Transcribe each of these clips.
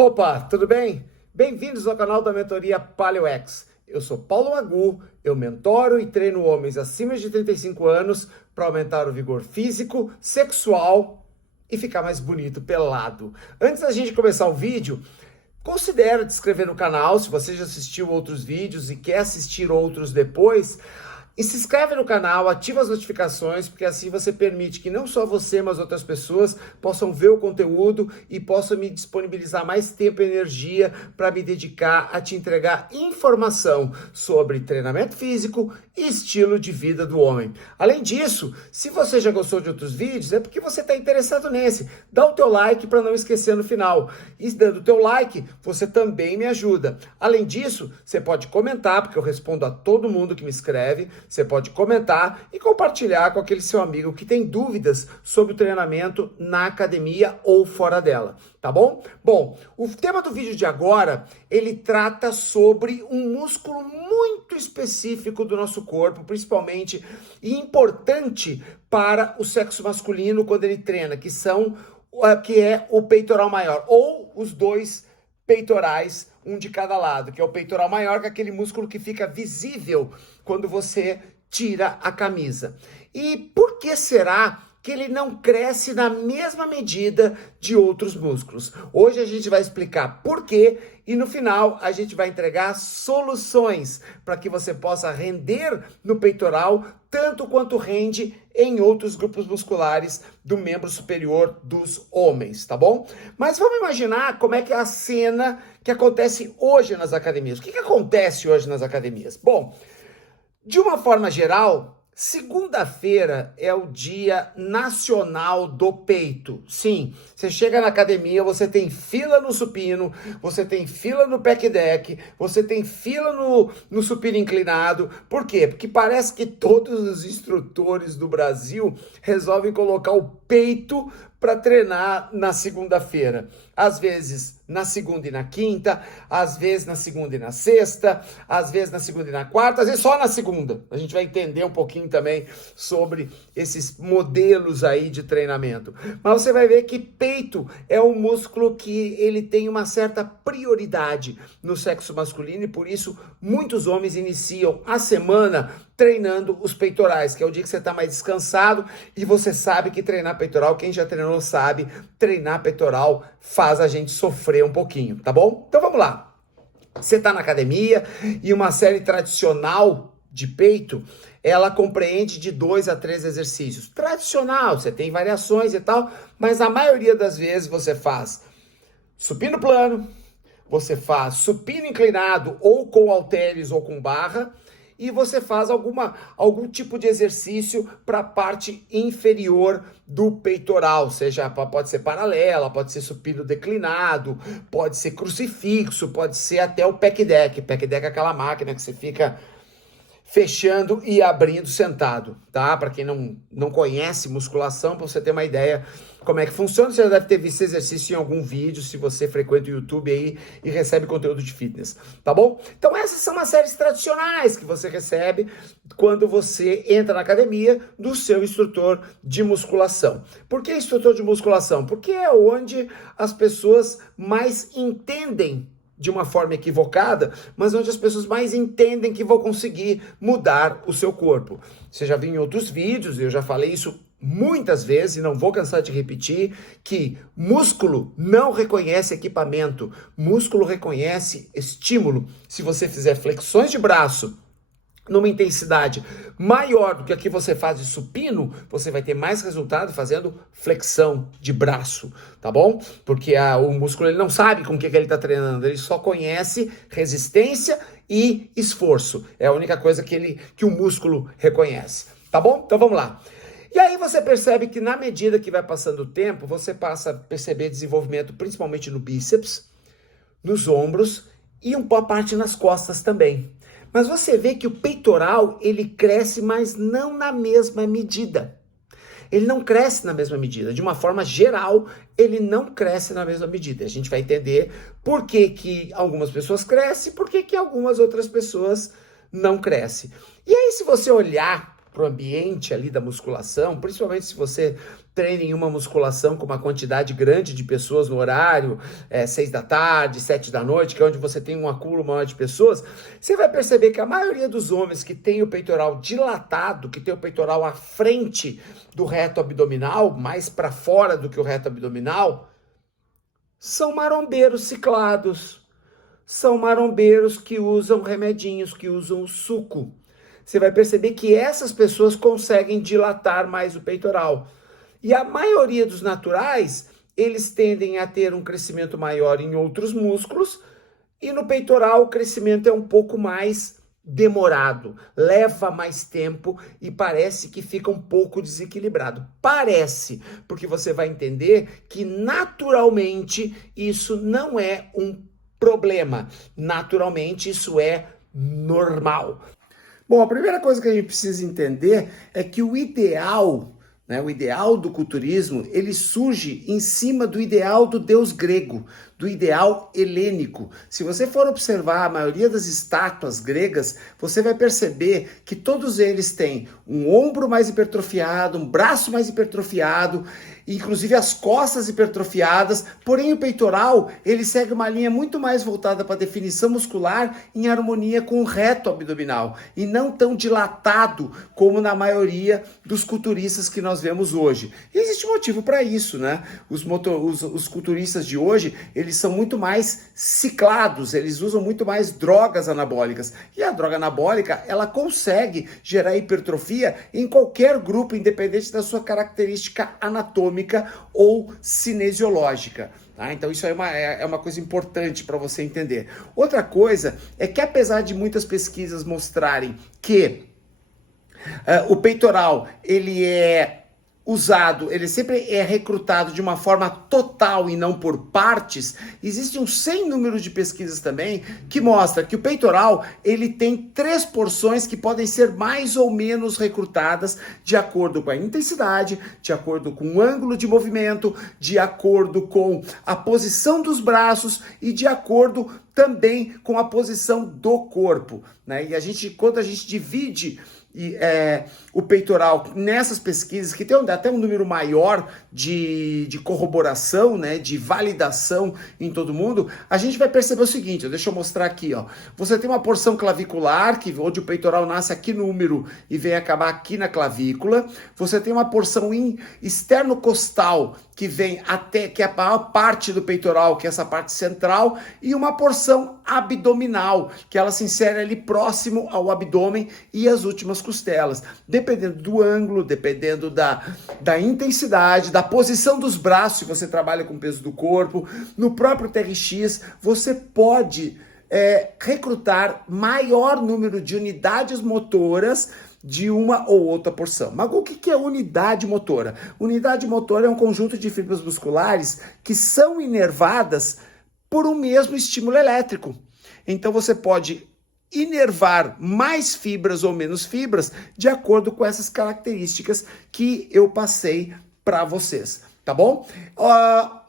Opa, tudo bem? Bem-vindos ao canal da mentoria PaleoX. Eu sou Paulo Magu, eu mentoro e treino homens acima de 35 anos para aumentar o vigor físico, sexual e ficar mais bonito pelado. Antes da gente começar o vídeo, considere se inscrever no canal se você já assistiu outros vídeos e quer assistir outros depois. E se inscreve no canal, ativa as notificações, porque assim você permite que não só você, mas outras pessoas possam ver o conteúdo e possam me disponibilizar mais tempo e energia para me dedicar a te entregar informação sobre treinamento físico e estilo de vida do homem. Além disso, se você já gostou de outros vídeos, é porque você está interessado nesse. Dá o teu like para não esquecer no final. E dando o teu like, você também me ajuda. Além disso, você pode comentar, porque eu respondo a todo mundo que me escreve. Você pode comentar e compartilhar com aquele seu amigo que tem dúvidas sobre o treinamento na academia ou fora dela, tá bom? Bom, o tema do vídeo de agora, ele trata sobre um músculo muito específico do nosso corpo, principalmente e importante para o sexo masculino quando ele treina, que é o peitoral maior, ou os dois peitorais, um de cada lado, que é o peitoral maior, que é aquele músculo que fica visível quando você tira a camisa. E por que será que ele não cresce na mesma medida de outros músculos? Hoje a gente vai explicar por quê e no final a gente vai entregar soluções para que você possa render no peitoral tanto quanto rende em outros grupos musculares do membro superior dos homens, tá bom? Mas vamos imaginar como é que é a cena que acontece hoje nas academias. O que acontece hoje nas academias? Bom, de uma forma geral, segunda-feira é o Dia Nacional do Peito. Sim, você chega na academia, você tem fila no supino, você tem fila no pec deck, você tem fila no supino inclinado. Por quê? Porque parece que todos os instrutores do Brasil resolvem colocar o peito para treinar na segunda-feira. Às vezes na segunda e na quinta, às vezes na segunda e na sexta, às vezes na segunda e na quarta, às vezes só na segunda. A gente vai entender um pouquinho também sobre esses modelos aí de treinamento. Mas você vai ver que peito é um músculo que ele tem uma certa prioridade no sexo masculino e por isso muitos homens iniciam a semana treinando os peitorais, que é o dia que você está mais descansado e você sabe que treinar peitoral, quem já treinou sabe, treinar peitoral faz a gente sofrer um pouquinho, tá bom? Então vamos lá. Você está na academia e uma série tradicional de peito, ela compreende de 2 a 3 exercícios. Tradicional, você tem variações e tal, mas a maioria das vezes você faz supino plano, você faz supino inclinado ou com halteres ou com barra, e você faz algum tipo de exercício para a parte inferior do peitoral, seja, pode ser paralela, pode ser supino declinado, pode ser crucifixo, pode ser até o pec deck. Pec deck é aquela máquina que você fica fechando e abrindo sentado, tá? Para quem não conhece musculação, para você ter uma ideia como é que funciona, você já deve ter visto esse exercício em algum vídeo, se você frequenta o YouTube aí e recebe conteúdo de fitness, tá bom? Então essas são as séries tradicionais que você recebe quando você entra na academia do seu instrutor de musculação. Por que instrutor de musculação? Porque é onde as pessoas mais entendem de uma forma equivocada, mas onde as pessoas mais entendem que vão conseguir mudar o seu corpo. Você já viu em outros vídeos, eu já falei isso muitas vezes, e não vou cansar de repetir, que músculo não reconhece equipamento, músculo reconhece estímulo. Se você fizer flexões de braço numa intensidade maior do que a que você faz de supino, você vai ter mais resultado fazendo flexão de braço, tá bom? Porque o músculo ele não sabe com o que ele está treinando, ele só conhece resistência e esforço. É a única coisa que o músculo reconhece, tá bom? Então vamos lá. E aí você percebe que na medida que vai passando o tempo, você passa a perceber desenvolvimento principalmente no bíceps, nos ombros e uma parte nas costas também. Mas você vê que o peitoral, ele cresce, mas não na mesma medida. Ele não cresce na mesma medida. De uma forma geral, ele não cresce na mesma medida. A gente vai entender por que algumas pessoas crescem e por que algumas outras pessoas não crescem. E aí, se você olhar pro ambiente ali da musculação, principalmente se você treina em uma musculação com uma quantidade grande de pessoas no horário, 6 da tarde, 7 da noite, que é onde você tem um acúmulo maior de pessoas, você vai perceber que a maioria dos homens que tem o peitoral dilatado, que tem o peitoral à frente do reto abdominal, mais para fora do que o reto abdominal, são marombeiros ciclados, são marombeiros que usam remedinhos, que usam o suco. Você vai perceber que essas pessoas conseguem dilatar mais o peitoral. E a maioria dos naturais, eles tendem a ter um crescimento maior em outros músculos, e no peitoral o crescimento é um pouco mais demorado, leva mais tempo e parece que fica um pouco desequilibrado. Parece, porque você vai entender que naturalmente isso não é um problema. Naturalmente isso é normal. Bom, a primeira coisa que a gente precisa entender é que o ideal do culturismo, ele surge em cima do ideal do deus grego, do ideal helênico. Se você for observar a maioria das estátuas gregas, você vai perceber que todos eles têm um ombro mais hipertrofiado, um braço mais hipertrofiado, inclusive as costas hipertrofiadas, porém o peitoral, ele segue uma linha muito mais voltada para a definição muscular em harmonia com o reto abdominal, e não tão dilatado como na maioria dos culturistas que nós vemos hoje. E existe motivo para isso, né? Os culturistas de hoje, eles são muito mais ciclados, eles usam muito mais drogas anabólicas, e a droga anabólica, ela consegue gerar hipertrofia em qualquer grupo, independente da sua característica anatômica ou cinesiológica. Tá? Então isso é uma coisa importante para você entender. Outra coisa é que, apesar de muitas pesquisas mostrarem que o peitoral, ele é usado, ele sempre é recrutado de uma forma total e não por partes, existe um sem número de pesquisas também que mostra que o peitoral, ele tem 3 porções que podem ser mais ou menos recrutadas de acordo com a intensidade, de acordo com o ângulo de movimento, de acordo com a posição dos braços e de acordo também com a posição do corpo, né? E quando a gente divide o peitoral nessas pesquisas, que tem até um número maior de corroboração, né, de validação em todo mundo, a gente vai perceber o seguinte, deixa eu mostrar aqui, ó. Você tem uma porção clavicular, onde o peitoral nasce aqui no úmero e vem acabar aqui na clavícula. Você tem uma porção externo-costal, que vem que é a maior parte do peitoral, que é essa parte central, e uma porção abdominal, que ela se insere ali próximo ao abdômen e as últimas costelas. Dependendo do ângulo, dependendo da intensidade, da posição dos braços, se você trabalha com o peso do corpo, no próprio TRX, você pode recrutar maior número de unidades motoras de uma ou outra porção. Mas o que é unidade motora? Unidade motora é um conjunto de fibras musculares que são inervadas por um mesmo estímulo elétrico. Então você pode inervar mais fibras ou menos fibras de acordo com essas características que eu passei para vocês, tá bom?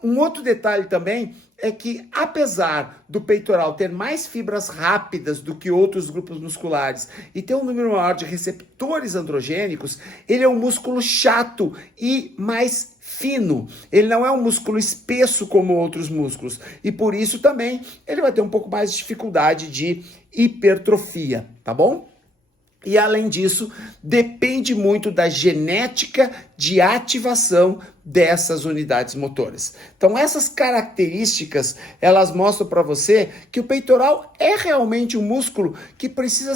Um outro detalhe também é que, apesar do peitoral ter mais fibras rápidas do que outros grupos musculares e ter um número maior de receptores androgênicos, ele é um músculo chato e mais fino. Ele não é um músculo espesso como outros músculos, e por isso também ele vai ter um pouco mais de dificuldade de hipertrofia, tá bom? E além disso, depende muito da genética de ativação dessas unidades motoras. Então essas características, elas mostram para você que o peitoral é realmente um músculo que precisa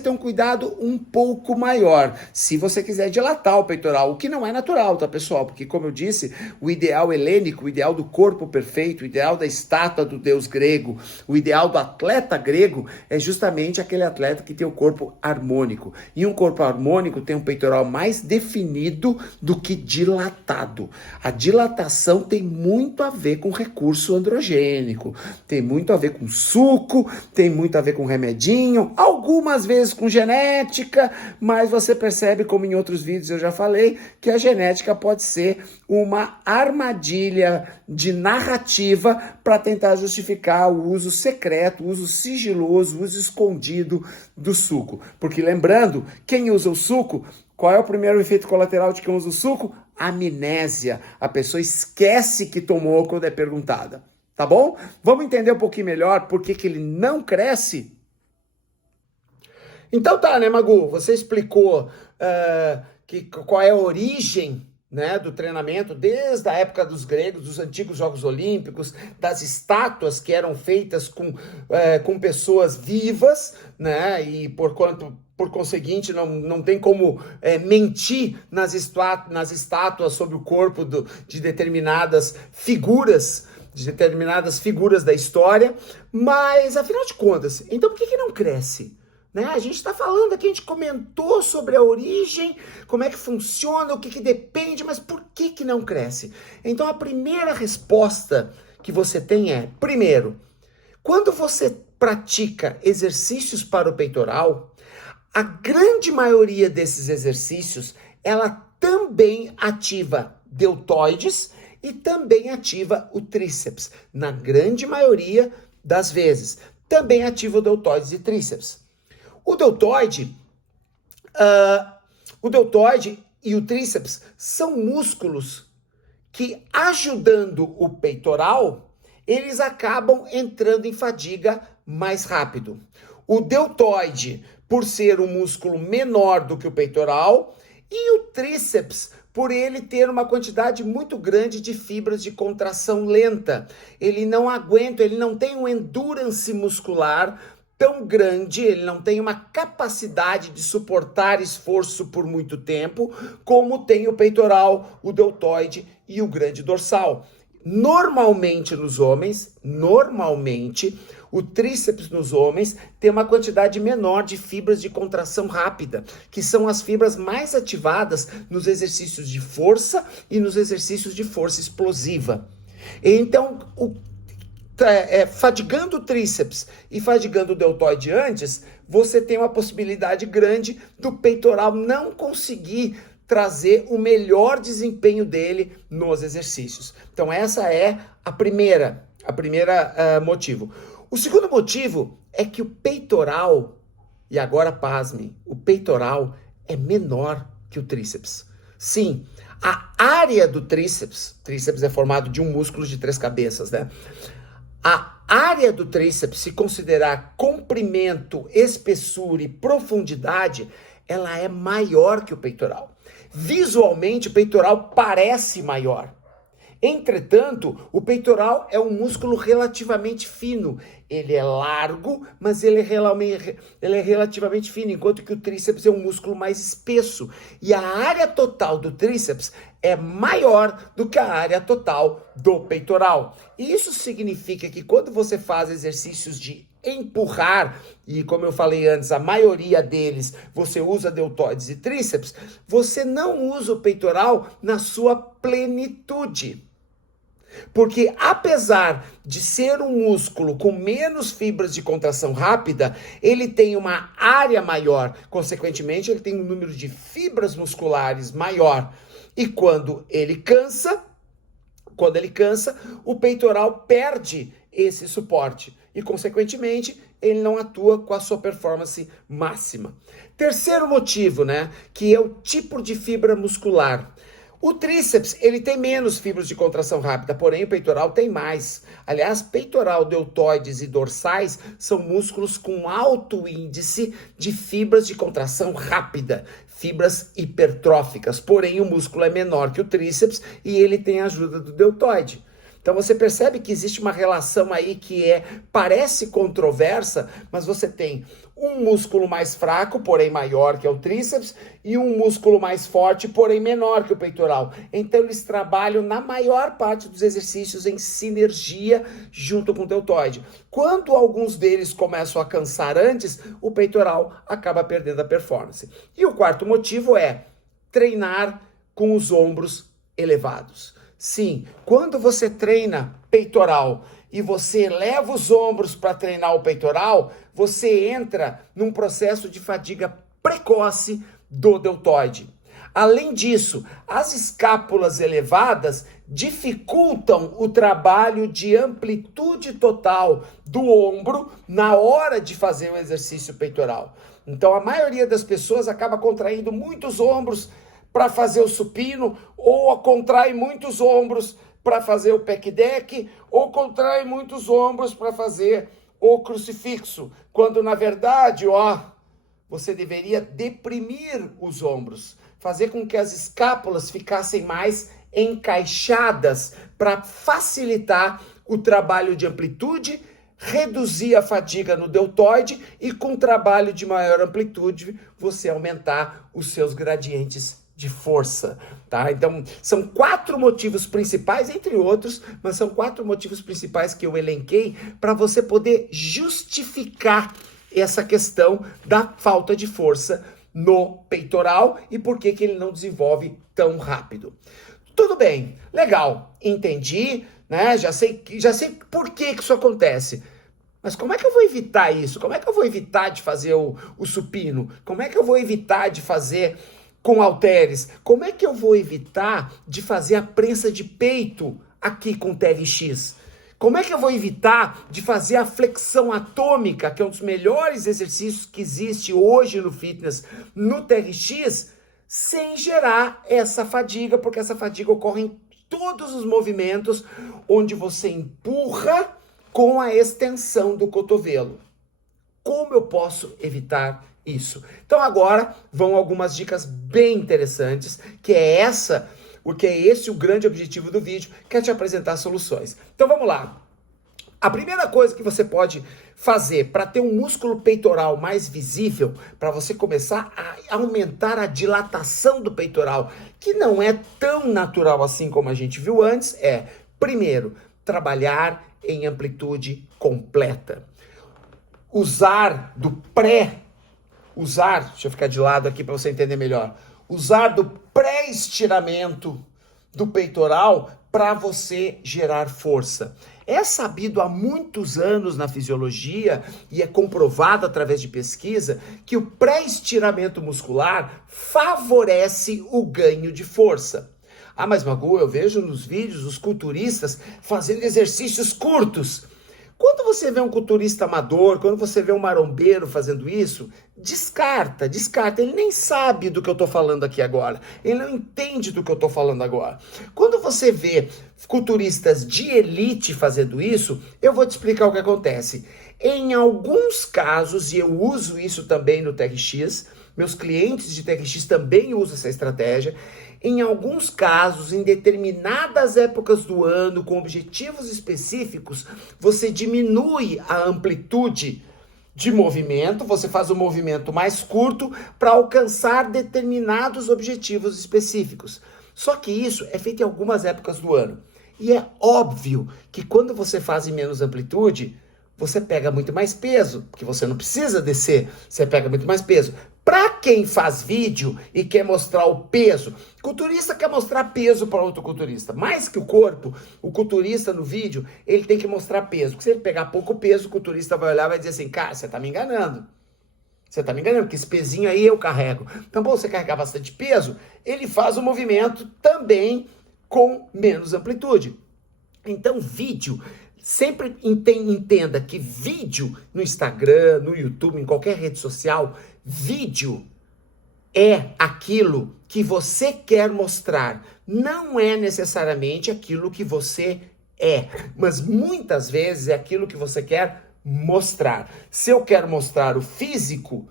ter um cuidado um pouco maior, se você quiser dilatar o peitoral, o que não é natural, tá, pessoal? Porque, como eu disse, o ideal helênico, o ideal do corpo perfeito, o ideal da estátua do deus grego, o ideal do atleta grego é justamente aquele atleta que tem o corpo harmônico. E um corpo harmônico tem um peitoral mais definido do que dilatado. dilatado. A dilatação tem muito a ver com recurso androgênico, tem muito a ver com suco, tem muito a ver com remedinho, algumas vezes com genética, mas você percebe, como em outros vídeos eu já falei, que a genética pode ser uma armadilha de narrativa para tentar justificar o uso secreto, o uso sigiloso, o uso escondido do suco. Porque lembrando, quem usa o suco, qual é o primeiro efeito colateral de quem usa o suco? Amnésia. A pessoa esquece que tomou quando é perguntada. Tá bom? Vamos entender um pouquinho melhor por que ele não cresce? Então tá, né, Magu? Você explicou qual é a origem, né, do treinamento, desde a época dos gregos, dos antigos Jogos Olímpicos, das estátuas que eram feitas com pessoas vivas, né, e por conseguinte, não tem como mentir nas estátuas sobre o corpo de determinadas figuras da história, mas afinal de contas, então por que não cresce? Né? A gente está falando aqui, a gente comentou sobre a origem, como é que funciona, o que depende, mas por que não cresce? Então a primeira resposta que você tem é, primeiro, quando você pratica exercícios para o peitoral, a grande maioria desses exercícios, ela também ativa deltoides e também ativa o tríceps. Na grande maioria das vezes, também ativa o deltoides e tríceps. O deltoide e o tríceps são músculos que, ajudando o peitoral, eles acabam entrando em fadiga mais rápido. O deltoide, por ser um músculo menor do que o peitoral, e o tríceps, por ele ter uma quantidade muito grande de fibras de contração lenta. Ele não aguenta, ele não tem um endurance muscular tão grande, ele não tem uma capacidade de suportar esforço por muito tempo, como tem o peitoral, o deltoide e o grande dorsal. Normalmente, o tríceps nos homens tem uma quantidade menor de fibras de contração rápida, que são as fibras mais ativadas nos exercícios de força e nos exercícios de força explosiva. Então, fadigando o tríceps e fadigando o deltoide antes, você tem uma possibilidade grande do peitoral não conseguir trazer o melhor desempenho dele nos exercícios. Então essa é a primeira motivo. O segundo motivo é que o peitoral, e agora pasmem, o peitoral é menor que o tríceps. Sim, a área do tríceps é formado de um músculo de 3 cabeças, né? A área do tríceps, se considerar comprimento, espessura e profundidade, ela é maior que o peitoral. Visualmente, o peitoral parece maior. Entretanto, o peitoral é um músculo relativamente fino. Ele é largo, mas ele é relativamente fino, enquanto que o tríceps é um músculo mais espesso. E a área total do tríceps é maior do que a área total do peitoral. E isso significa que quando você faz exercícios de empurrar, e como eu falei antes, a maioria deles você usa deltoides e tríceps, você não usa o peitoral na sua plenitude. Porque apesar de ser um músculo com menos fibras de contração rápida, ele tem uma área maior, consequentemente ele tem um número de fibras musculares maior. E quando ele cansa, o peitoral perde esse suporte e, consequentemente, ele não atua com a sua performance máxima. Terceiro motivo, né, que é o tipo de fibra muscular. O tríceps, ele tem menos fibras de contração rápida, porém o peitoral tem mais. Aliás, peitoral, deltoides e dorsais são músculos com alto índice de fibras de contração rápida, fibras hipertróficas. Porém, o músculo é menor que o tríceps e ele tem a ajuda do deltoide. Então você percebe que existe uma relação aí que parece controversa, mas você tem um músculo mais fraco, porém maior que é o tríceps, e um músculo mais forte, porém menor que o peitoral. Então eles trabalham na maior parte dos exercícios em sinergia junto com o deltoide. Quando alguns deles começam a cansar antes, o peitoral acaba perdendo a performance. E o quarto motivo é treinar com os ombros elevados. Sim, quando você treina peitoral e você eleva os ombros para treinar o peitoral, você entra num processo de fadiga precoce do deltoide. Além disso, as escápulas elevadas dificultam o trabalho de amplitude total do ombro na hora de fazer o exercício peitoral. Então, a maioria das pessoas acaba contraindo muitos ombros para fazer o supino, ou contrai muitos ombros para fazer o pec deck, ou contrai muitos ombros para fazer o crucifixo, quando na verdade, você deveria deprimir os ombros, fazer com que as escápulas ficassem mais encaixadas para facilitar o trabalho de amplitude, reduzir a fadiga no deltoide e com trabalho de maior amplitude você aumentar os seus gradientes de força, tá? Então, são 4 motivos principais, entre outros, mas são 4 motivos principais que eu elenquei para você poder justificar essa questão da falta de força no peitoral e por que ele não desenvolve tão rápido. Tudo bem, legal, entendi, né? Já sei por que isso acontece. Mas como é que eu vou evitar isso? Como é que eu vou evitar de fazer o supino? Como é que eu vou evitar de fazer com halteres? Como é que eu vou evitar de fazer a prensa de peito aqui com TRX? Como é que eu vou evitar de fazer a flexão atômica, que é um dos melhores exercícios que existe hoje no fitness, no TRX, sem gerar essa fadiga, porque essa fadiga ocorre em todos os movimentos onde você empurra com a extensão do cotovelo. Como eu posso evitar isso? Então agora vão algumas dicas bem interessantes, que é esse o grande objetivo do vídeo, que é te apresentar soluções. Então vamos lá. A primeira coisa que você pode fazer para ter um músculo peitoral mais visível, para você começar a aumentar a dilatação do peitoral, que não é tão natural assim como a gente viu antes, é, primeiro, trabalhar em amplitude completa. Deixa eu ficar de lado aqui para você entender melhor. Usar do pré-estiramento do peitoral para você gerar força. É sabido há muitos anos na fisiologia e é comprovado através de pesquisa que o pré-estiramento muscular favorece o ganho de força. Ah, mas Magu, eu vejo nos vídeos os culturistas fazendo exercícios curtos. Quando você vê um culturista amador, quando você vê um marombeiro fazendo isso, descarta. Ele nem sabe do que eu estou falando aqui agora. Ele não entende do que eu estou falando agora. Quando você vê culturistas de elite fazendo isso, eu vou te explicar o que acontece. Em alguns casos, e eu uso isso também no TRX, meus clientes de TRX também usam essa estratégia. Em alguns casos, em determinadas épocas do ano, com objetivos específicos, você diminui a amplitude de movimento, você faz um movimento mais curto para alcançar determinados objetivos específicos. Só que isso é feito em algumas épocas do ano. E é óbvio que quando você faz em menos amplitude, você pega muito mais peso, porque você não precisa descer, você pega muito mais peso. Para quem faz vídeo e quer mostrar o peso, culturista quer mostrar peso para outro culturista. Mais que o corpo, o culturista no vídeo, ele tem que mostrar peso. Porque se ele pegar pouco peso, o culturista vai olhar e vai dizer assim, cara, você tá me enganando. Você tá me enganando, porque esse pezinho aí eu carrego. Então, bom, você carregar bastante peso, ele faz o movimento também com menos amplitude. Então, vídeo... Sempre entenda que vídeo no Instagram, no YouTube, em qualquer rede social, vídeo é aquilo que você quer mostrar. Não é necessariamente aquilo que você é, mas muitas vezes é aquilo que você quer mostrar. Se eu quero mostrar o físico,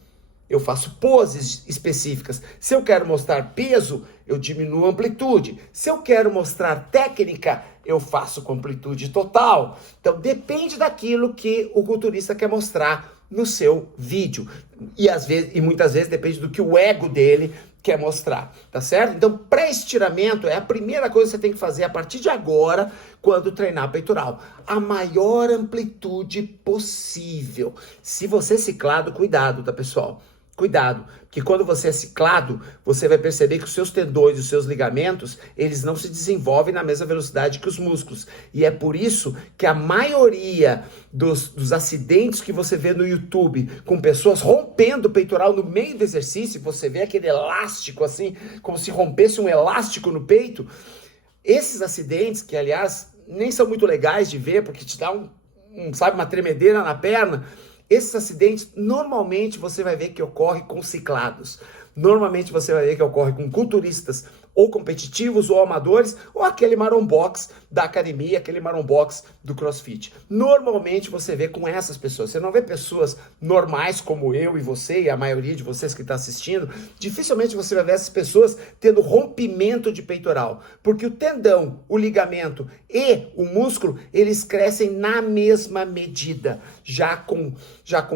eu faço poses específicas. Se eu quero mostrar peso, eu diminuo a amplitude. Se eu quero mostrar técnica, eu faço com amplitude total. Então, depende daquilo que o culturista quer mostrar no seu vídeo. E muitas vezes depende do que o ego dele quer mostrar, tá certo? Então, pré-estiramento é a primeira coisa que você tem que fazer a partir de agora, quando treinar peitoral. A maior amplitude possível. Se você ciclado, cuidado, tá, pessoal? Cuidado, porque quando você é ciclado, você vai perceber que os seus tendões e os seus ligamentos, eles não se desenvolvem na mesma velocidade que os músculos. E é por isso que a maioria dos acidentes que você vê no YouTube, com pessoas rompendo o peitoral no meio do exercício, você vê aquele elástico assim, como se rompesse um elástico no peito. Esses acidentes, que aliás nem são muito legais de ver, porque te dá sabe, uma tremedeira na perna. Esses acidentes, normalmente você vai ver que ocorre com ciclados. Normalmente você vai ver que ocorre com culturistas ou competitivos ou amadores, ou aquele marombox da academia, aquele marombox do CrossFit. Normalmente você vê com essas pessoas. Você não vê pessoas normais como eu e você e a maioria de vocês que está assistindo. Dificilmente você vai ver essas pessoas tendo rompimento de peitoral, porque o tendão, o ligamento e o músculo, eles crescem na mesma medida. Já com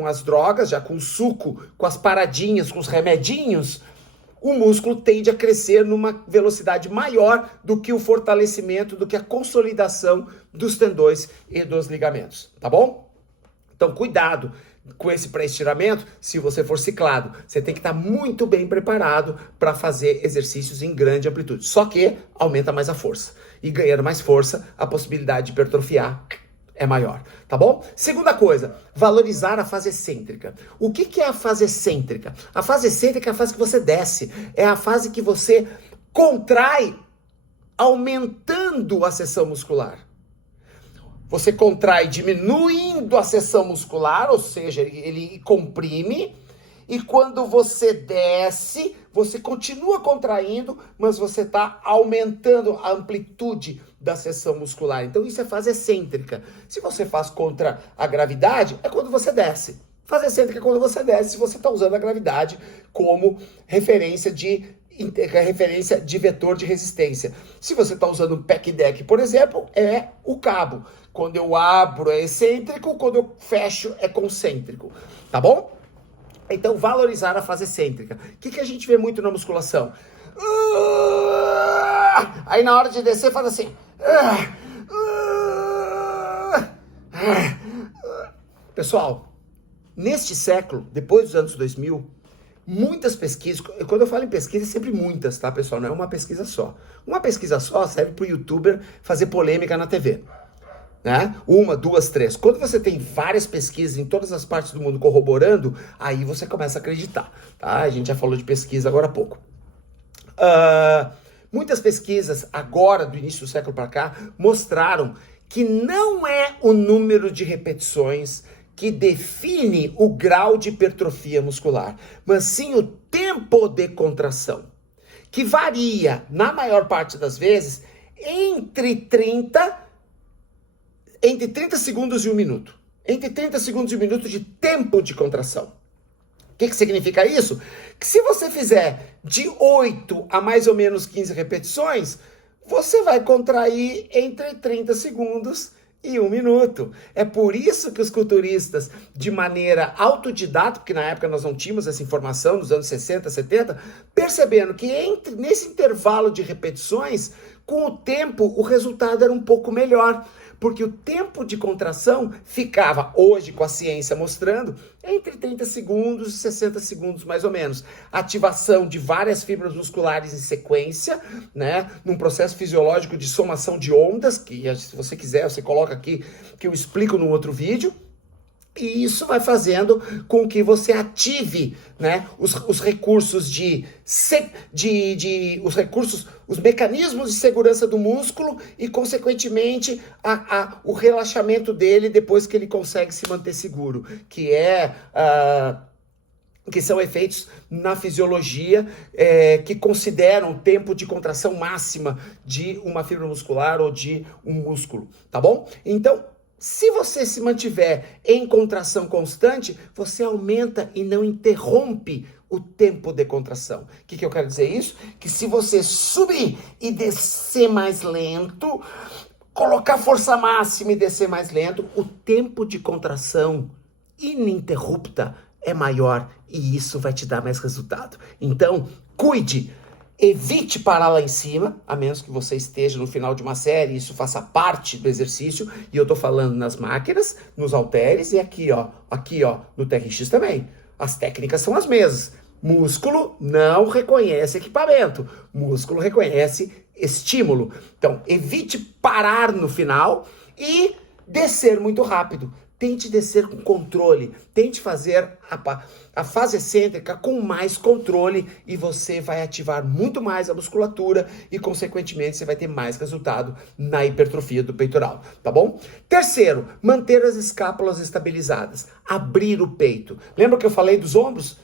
as drogas, já com o suco, com as paradinhas, com os remedinhos, o músculo tende a crescer numa velocidade maior do que o fortalecimento, do que a consolidação dos tendões e dos ligamentos, tá bom? Então, cuidado com esse pré-estiramento. Se você for ciclado, você tem que estar muito bem preparado para fazer exercícios em grande amplitude. Só que aumenta mais a força. E ganhando mais força, a possibilidade de hipertrofiar é maior, tá bom? Segunda coisa, valorizar a fase excêntrica. O que é a fase excêntrica? A fase excêntrica é a fase que você desce, é a fase que você contrai aumentando a seção muscular. Você contrai diminuindo a seção muscular, ou seja, ele comprime, e quando você desce, você continua contraindo, mas você está aumentando a amplitude da seção muscular. Então isso é fase excêntrica. Se você faz contra a gravidade, é quando você desce. Fase excêntrica é quando você desce, se você está usando a gravidade como referência de vetor de resistência. Se você está usando o pec deck, por exemplo, é o cabo. Quando eu abro é excêntrico, quando eu fecho é concêntrico. Tá bom? Então, valorizar a fase excêntrica. O que a gente vê muito na musculação? Aí na hora de descer faz assim. Pessoal, neste século, depois dos anos 2000, muitas pesquisas, quando eu falo em pesquisa, é sempre muitas, tá, pessoal? Não é uma pesquisa só. Uma pesquisa só serve para o youtuber fazer polêmica na TV. Né? 1, 2, 3. Quando você tem várias pesquisas em todas as partes do mundo corroborando, aí você começa a acreditar, tá? A gente já falou de pesquisa agora há pouco. Muitas pesquisas agora, do início do século para cá, mostraram que não é o número de repetições que define o grau de hipertrofia muscular, mas sim o tempo de contração, que varia, na maior parte das vezes, entre 30 segundos e 1 minuto. Entre 30 segundos e 1 minuto de tempo de contração. O que significa isso? Que se você fizer de 8 a mais ou menos 15 repetições, você vai contrair entre 30 segundos e 1 minuto. É por isso que os culturistas, de maneira autodidata, porque na época nós não tínhamos essa informação, nos anos 60, 70, percebendo que nesse intervalo de repetições, com o tempo, o resultado era um pouco melhor. Porque o tempo de contração ficava, hoje com a ciência mostrando, entre 30 segundos e 60 segundos mais ou menos. Ativação de várias fibras musculares em sequência, né? Num processo fisiológico de somação de ondas, que se você quiser, você coloca aqui, que eu explico num outro vídeo. E isso vai fazendo com que você ative, né, os recursos os mecanismos de segurança do músculo e, consequentemente, o relaxamento dele depois que ele consegue se manter seguro, que são efeitos na fisiologia que consideram o tempo de contração máxima de uma fibra muscular ou de um músculo, tá bom? Então, se você se mantiver em contração constante, você aumenta e não interrompe o tempo de contração. O que eu quero dizer isso? Que se você subir e descer mais lento, colocar força máxima e descer mais lento, o tempo de contração ininterrupta é maior e isso vai te dar mais resultado. Então, cuide! Evite parar lá em cima, a menos que você esteja no final de uma série, isso faça parte do exercício, e eu tô falando nas máquinas, nos halteres e aqui ó, no TRX também. As técnicas são as mesmas. Músculo não reconhece equipamento, músculo reconhece estímulo. Então, evite parar no final e descer muito rápido. Tente descer com controle, tente fazer a fase excêntrica com mais controle e você vai ativar muito mais a musculatura e, consequentemente, você vai ter mais resultado na hipertrofia do peitoral, tá bom? Terceiro, manter as escápulas estabilizadas, abrir o peito. Lembra que eu falei dos ombros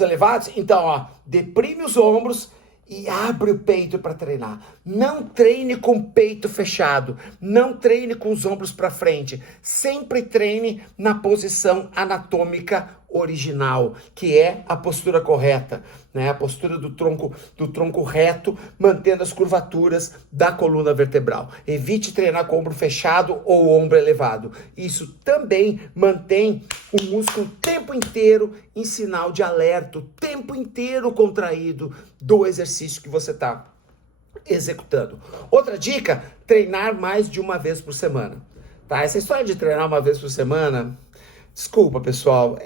elevados? Então, ó, deprime os ombros e abre o peito para treinar. Não treine com o peito fechado. Não treine com os ombros para frente. Sempre treine na posição anatômica original, que é a postura correta, né? A postura do tronco reto, mantendo as curvaturas da coluna vertebral. Evite treinar com o ombro fechado ou ombro elevado. Isso também mantém o músculo o tempo inteiro em sinal de alerta, o tempo inteiro contraído do exercício que você está executando. Outra dica, treinar mais de uma vez por semana. Tá? Essa história de treinar uma vez por semana, desculpa pessoal,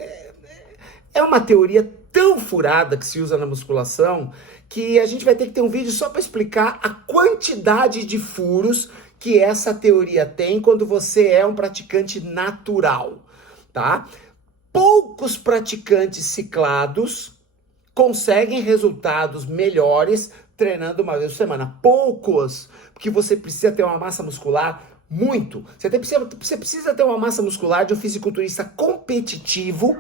é uma teoria tão furada que se usa na musculação que a gente vai ter que ter um vídeo só para explicar a quantidade de furos que essa teoria tem quando você é um praticante natural, tá? Poucos praticantes ciclados conseguem resultados melhores treinando uma vez por semana. Poucos, porque você precisa ter uma massa muscular muito. Você precisa ter uma massa muscular de um fisiculturista competitivo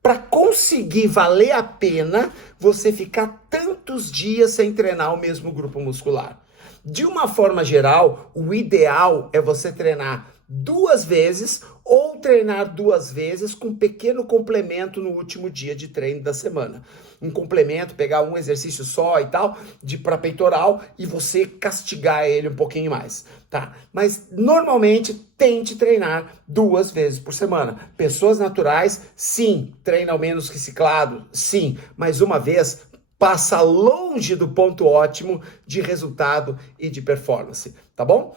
para conseguir valer a pena você ficar tantos dias sem treinar o mesmo grupo muscular. De uma forma geral, o ideal é você treinar 2 vezes ou treinar 2 vezes com um pequeno complemento no último dia de treino da semana. Um complemento, pegar um exercício só e tal, para peitoral, e você castigar ele um pouquinho mais, tá? Mas normalmente tente treinar 2 vezes por semana. Pessoas naturais, sim, treinam menos que ciclado, sim, mas uma vez passa longe do ponto ótimo de resultado e de performance, tá bom?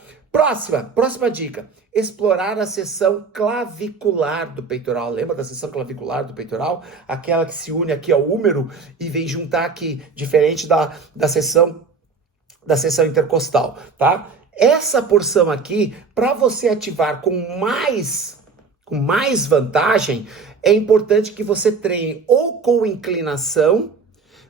Próxima dica, explorar a seção clavicular do peitoral. Lembra da seção clavicular do peitoral? Aquela que se une aqui ao húmero e vem juntar aqui, diferente da seção intercostal, tá? Essa porção aqui, para você ativar com mais vantagem, é importante que você treine ou com inclinação,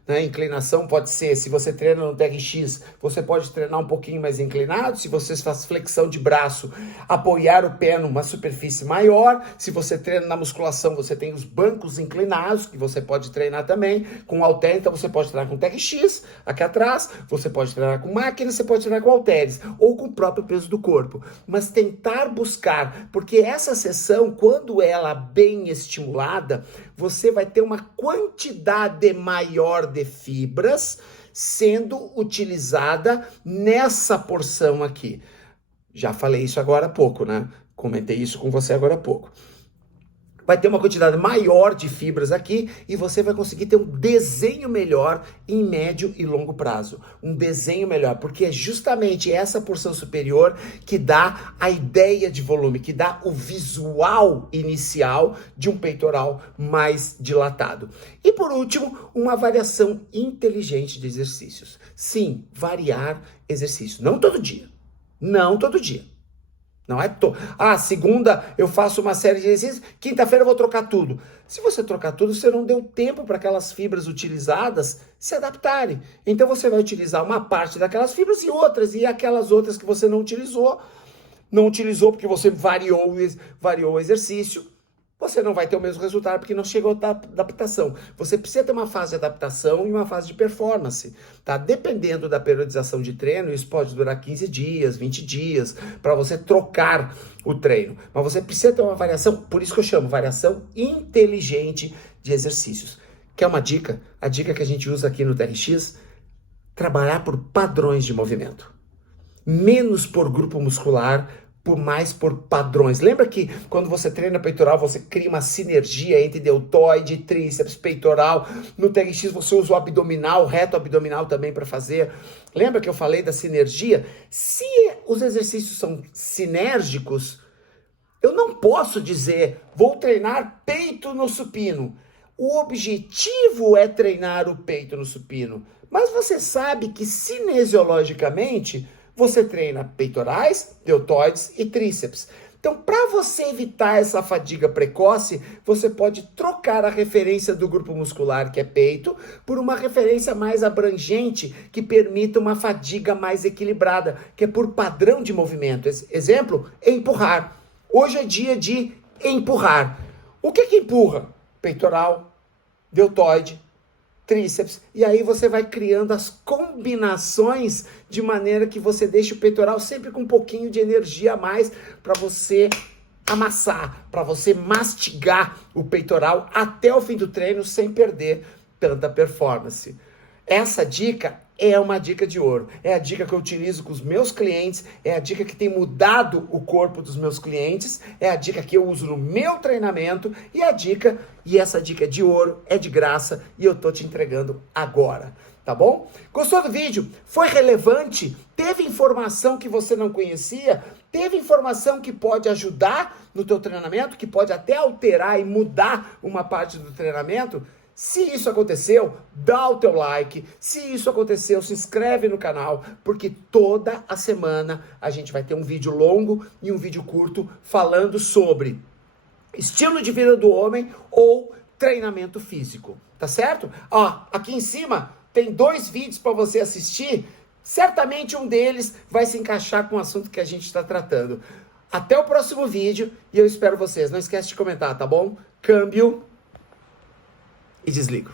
né? Inclinação pode ser, se você treina no TRX, você pode treinar um pouquinho mais inclinado. Se você faz flexão de braço, apoiar o pé numa superfície maior. Se você treina na musculação, você tem os bancos inclinados, que você pode treinar também com halter. Então você pode treinar com TRX aqui atrás, você pode treinar com máquina, você pode treinar com halteres ou com o próprio peso do corpo. Mas tentar buscar, porque essa sessão, quando ela bem estimulada, você vai ter uma quantidade maior de fibras sendo utilizada nessa porção aqui. Já falei isso agora há pouco, né? Comentei isso com você agora há pouco. Vai ter uma quantidade maior de fibras aqui e você vai conseguir ter um desenho melhor em médio e longo prazo. Um desenho melhor, porque é justamente essa porção superior que dá a ideia de volume, que dá o visual inicial de um peitoral mais dilatado. E por último, uma variação inteligente de exercícios. Sim, variar exercícios. Não todo dia. Não todo dia. Não é segunda eu faço uma série de exercícios, quinta-feira eu vou trocar tudo. Se você trocar tudo, você não deu tempo para aquelas fibras utilizadas se adaptarem. Então você vai utilizar uma parte daquelas fibras e aquelas outras que você não utilizou porque você variou o exercício, você não vai ter o mesmo resultado porque não chegou a adaptação. Você precisa ter uma fase de adaptação e uma fase de performance, tá? Dependendo da periodização de treino, isso pode durar 15 dias, 20 dias, para você trocar o treino. Mas você precisa ter uma variação, por isso que eu chamo variação inteligente de exercícios. Quer uma dica? A dica que a gente usa aqui no TRX, trabalhar por padrões de movimento. Menos por grupo muscular, mais por padrões. Lembra que quando você treina peitoral, você cria uma sinergia entre deltoide, tríceps, peitoral. No TRX você usa o abdominal, reto abdominal também para fazer. Lembra que eu falei da sinergia? Se os exercícios são sinérgicos, eu não posso dizer, vou treinar peito no supino. o objetivo é treinar o peito no supino, mas você sabe que cinesiologicamente você treina peitorais, deltoides e tríceps. Então, para você evitar essa fadiga precoce, você pode trocar a referência do grupo muscular, que é peito, por uma referência mais abrangente, que permita uma fadiga mais equilibrada, que é por padrão de movimento. Exemplo, empurrar. Hoje é dia de empurrar. O que empurra? Peitoral, deltoide, tríceps, e aí você vai criando as combinações de maneira que você deixa o peitoral sempre com um pouquinho de energia a mais para você amassar, para você mastigar o peitoral até o fim do treino sem perder tanta performance. Essa dica é uma dica de ouro, é a dica que eu utilizo com os meus clientes, é a dica que tem mudado o corpo dos meus clientes, é a dica que eu uso no meu treinamento e essa dica de ouro é de graça e eu tô te entregando agora, tá bom? Gostou do vídeo? Foi relevante? Teve informação que você não conhecia? Teve informação que pode ajudar no teu treinamento, que pode até alterar e mudar uma parte do treinamento? Se isso aconteceu, dá o teu like. Se isso aconteceu, se inscreve no canal, porque toda a semana a gente vai ter um vídeo longo e um vídeo curto falando sobre estilo de vida do homem ou treinamento físico, tá certo? Ó, aqui em cima tem 2 vídeos para você assistir. Certamente um deles vai se encaixar com o assunto que a gente está tratando. Até o próximo vídeo e eu espero vocês. Não esquece de comentar, tá bom? Câmbio e desligo.